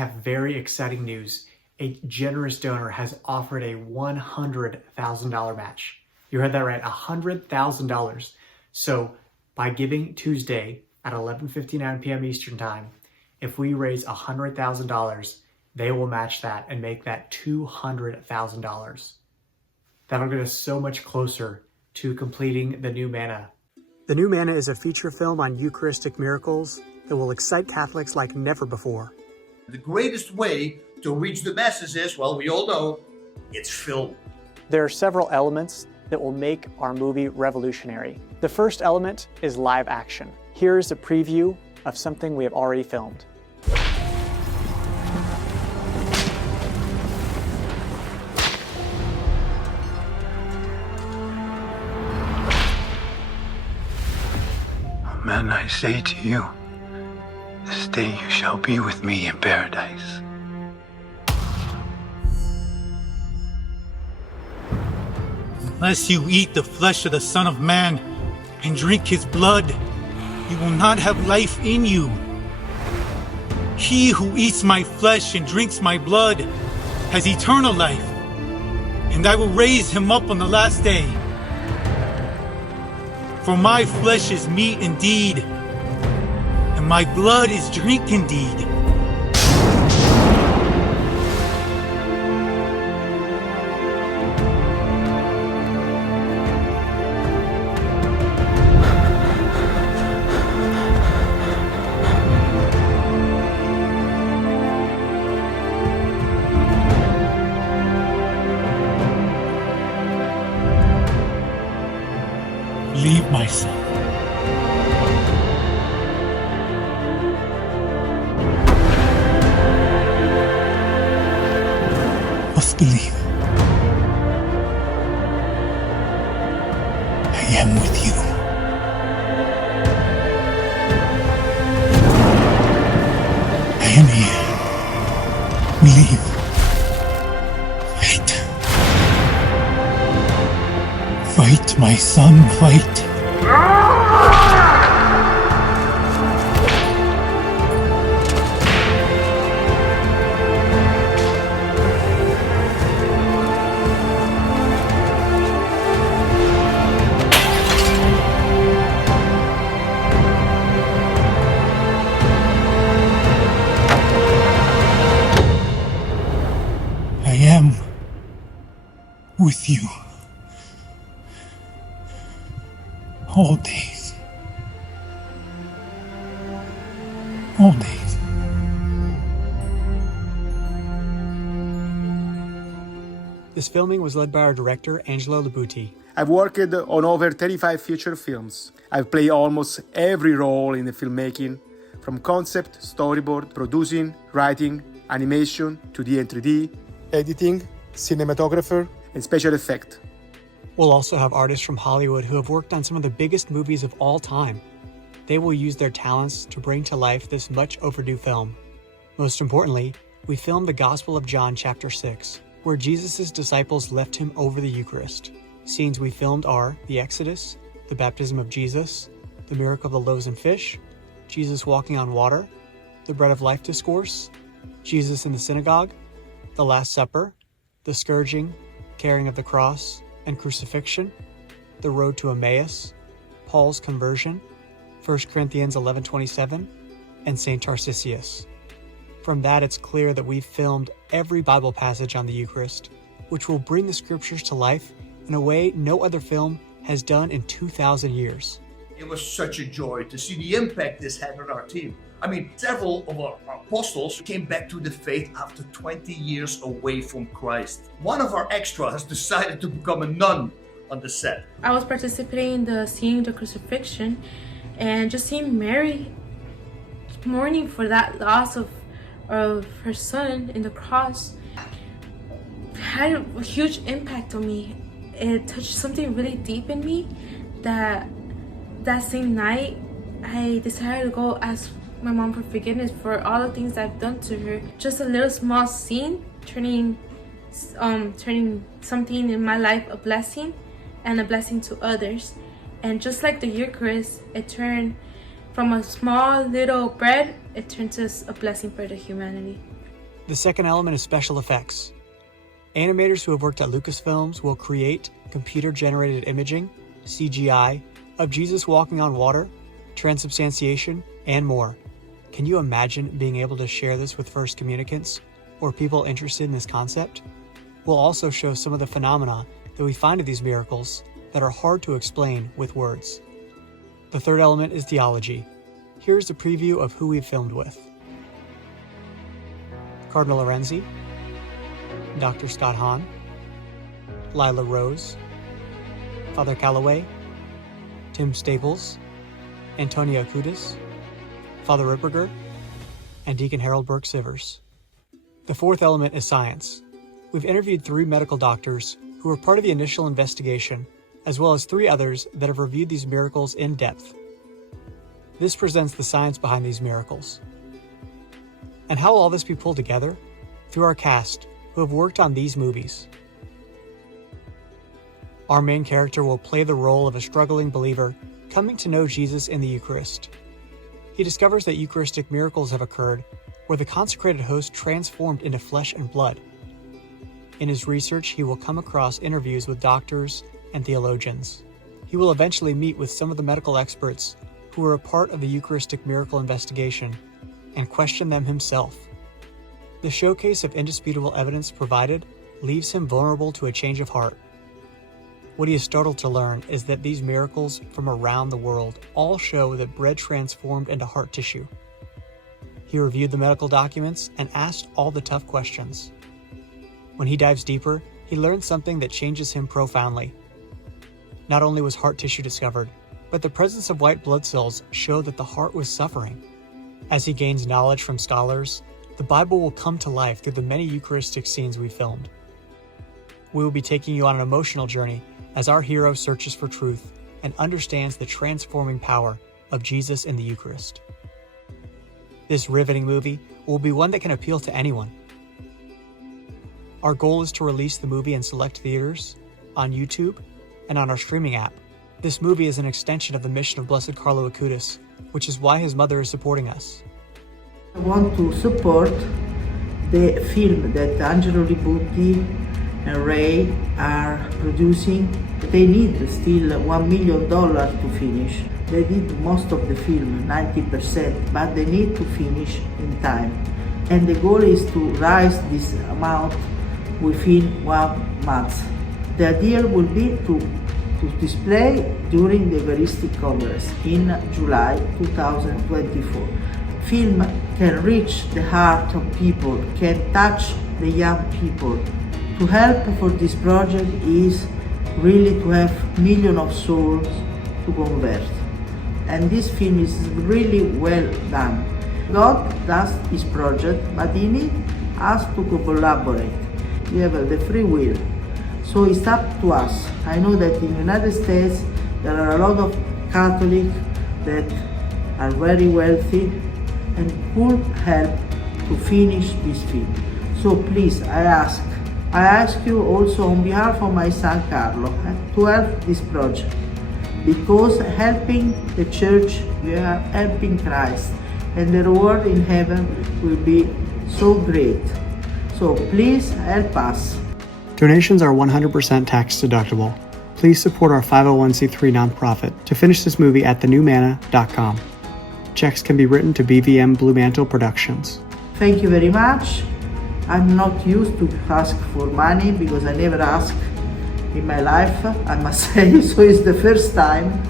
have very exciting news. A generous donor has offered a $100,000 match. You heard that right, $100,000. So by giving Tuesday at 11:59 p.m. Eastern Time, if we raise $100,000, they will match that and make that $200,000. That'll get us so much closer to completing The New Manna. The New Manna is a feature film on Eucharistic miracles that will excite Catholics like never before. The greatest way to reach the masses is, well, we all know, it's film. There are several elements that will make our movie revolutionary. The first element is live action. Here's a preview of something we have already filmed. Amen, I say to you, this day you shall be with me in paradise. Unless you eat the flesh of the Son of Man and drink his blood, you will not have life in you. He who eats my flesh and drinks my blood has eternal life, and I will raise him up on the last day. For my flesh is meat indeed, and my blood is drink indeed. Believe, my son. Must believe. I am with you. I am here. Believe. Fight, my son, fight. I am with you. All days. All days. This filming was led by our director, Angelo Labuti. I've worked on over 35 feature films. I've played almost every role in the filmmaking, from concept, storyboard, producing, writing, animation, 2D and 3D, editing, cinematographer, and special effect. We'll also have artists from Hollywood who have worked on some of the biggest movies of all time. They will use their talents to bring to life this much overdue film. Most importantly, we filmed the Gospel of John chapter 6, where Jesus' disciples left him over the Eucharist. Scenes we filmed are the Exodus, the baptism of Jesus, the miracle of the loaves and fish, Jesus walking on water, the bread of life discourse, Jesus in the synagogue, the Last Supper, the scourging, carrying of the cross, and crucifixion, the road to Emmaus, Paul's conversion, 1 Corinthians 11:27, and St. Tarcisius. From that, it's clear that we've filmed every Bible passage on the Eucharist, which will bring the scriptures to life in a way no other film has done in 2,000 years. It was such a joy to see the impact this had on our team. I mean, several of our apostles came back to the faith after 20 years away from Christ. One of our extras decided to become a nun on the set. I was participating in the seeing the crucifixion and just seeing Mary mourning for that loss of her son in the cross had a huge impact on me. It touched something really deep in me that same night I decided to go ask my mom for forgiveness for all the things I've done to her. Just a little small scene turning something in my life a blessing and a blessing to others. And just like the Eucharist, it turned from a small little bread, it turned to a blessing for the humanity. The second element is special effects. Animators who have worked at Lucasfilms will create computer-generated imaging, CGI, of Jesus walking on water, transubstantiation, and more. Can you imagine being able to share this with first communicants or people interested in this concept? We'll also show some of the phenomena that we find in these miracles that are hard to explain with words. The third element is theology. Here's a preview of who we've filmed with. Cardinal Lorenzi, Dr. Scott Hahn, Lila Rose, Father Calloway, Tim Staples, Antonia Kudis, Father Ripperger, and Deacon Harold Burke-Sivers. The fourth element is science. We've interviewed 3 medical doctors who were part of the initial investigation, as well as 3 others that have reviewed these miracles in depth. This presents the science behind these miracles. And how will all this be pulled together? Through our cast, who have worked on these movies. Our main character will play the role of a struggling believer coming to know Jesus in the Eucharist. He discovers that Eucharistic miracles have occurred where the consecrated host transformed into flesh and blood. In his research, he will come across interviews with doctors and theologians. He will eventually meet with some of the medical experts who were a part of the Eucharistic miracle investigation and question them himself. The showcase of indisputable evidence provided leaves him vulnerable to a change of heart. What he is startled to learn is that these miracles from around the world all show that bread transformed into heart tissue. He reviewed the medical documents and asked all the tough questions. When he dives deeper, he learns something that changes him profoundly. Not only was heart tissue discovered, but the presence of white blood cells showed that the heart was suffering. As he gains knowledge from scholars, the Bible will come to life through the many Eucharistic scenes we filmed. We will be taking you on an emotional journey as our hero searches for truth and understands the transforming power of Jesus in the Eucharist. This riveting movie will be one that can appeal to anyone. Our goal is to release the movie in select theaters, on YouTube, and on our streaming app. This movie is an extension of the mission of Blessed Carlo Acutis, which is why his mother is supporting us. I want to support the film that Angelo Libutti and Ray are producing. They need still $1 million to finish. They did most of the film, 90%, but they need to finish in time. And the goal is to raise this amount within 1 month. The idea will be to display during the Eucharistic Congress in July 2024. Film can reach the heart of people, can touch the young people. To help for this project is really to have millions of souls to convert. And this film is really well done. God does his project, but he needs us to collaborate. We have the free will. So it's up to us. I know that in the United States there are a lot of Catholics that are very wealthy and could help to finish this film. So please, I ask you also on behalf of my son Carlo to help this project, because helping the church, we are helping Christ, and the reward in heaven will be so great. So please help us. Donations are 100% tax deductible. Please support our 501c3 nonprofit to finish this movie at thenewmanna.com. Checks can be written to BVM Blue Mantle Productions. Thank you very much. I'm not used to ask for money because I never ask in my life, I must say, so it's the first time.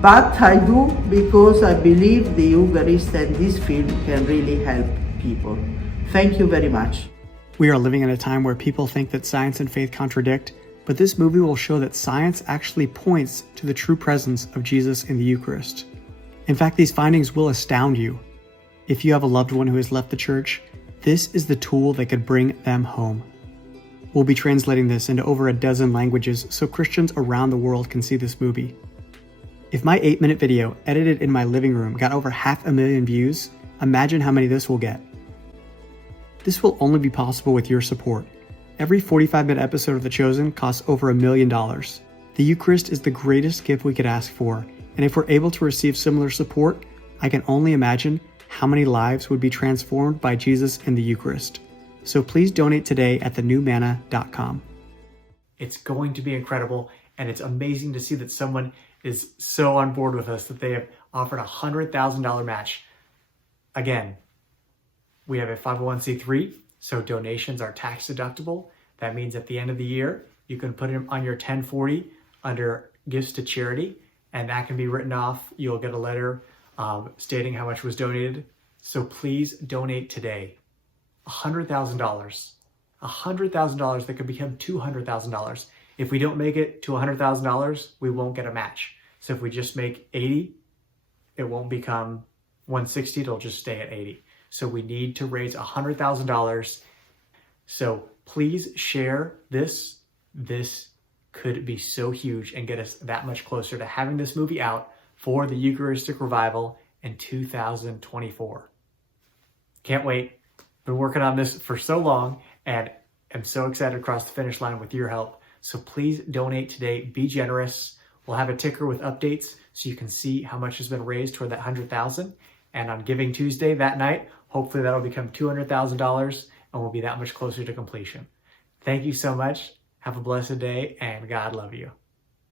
But I do because I believe the Eucharist and this film can really help people. Thank you very much. We are living in a time where people think that science and faith contradict, but this movie will show that science actually points to the true presence of Jesus in the Eucharist. In fact, these findings will astound you. If you have a loved one who has left the church, this is the tool that could bring them home. We'll be translating this into over a dozen languages so Christians around the world can see this movie. If my 8-minute video edited in my living room got over 500,000 views, imagine how many this will get. This will only be possible with your support. Every 45-minute episode of The Chosen costs over $1 million. The Eucharist is the greatest gift we could ask for, and if we're able to receive similar support, I can only imagine how many lives would be transformed by Jesus in the Eucharist. So please donate today at thenewmanna.com. It's going to be incredible, and it's amazing to see that someone is so on board with us that they have offered a $100,000 match. Again, we have a 501c3, so donations are tax deductible. That means at the end of the year, you can put them on your 1040 under gifts to charity, and that can be written off. You'll get a letter stating how much was donated. So please donate today. $100,000. $100,000 that could become $200,000. If we don't make it to $100,000, we won't get a match. So if we just make 80, it won't become 160, it'll just stay at 80. So we need to raise $100,000. So please share this. This could be so huge and get us that much closer to having this movie out for the Eucharistic Revival in 2024. Can't wait. Been working on this for so long, and I'm so excited to cross the finish line with your help. So please donate today. Be generous. We'll have a ticker with updates so you can see how much has been raised toward that $100,000. And on Giving Tuesday that night, hopefully that'll become $200,000 and we'll be that much closer to completion. Thank you so much. Have a blessed day, and God love you.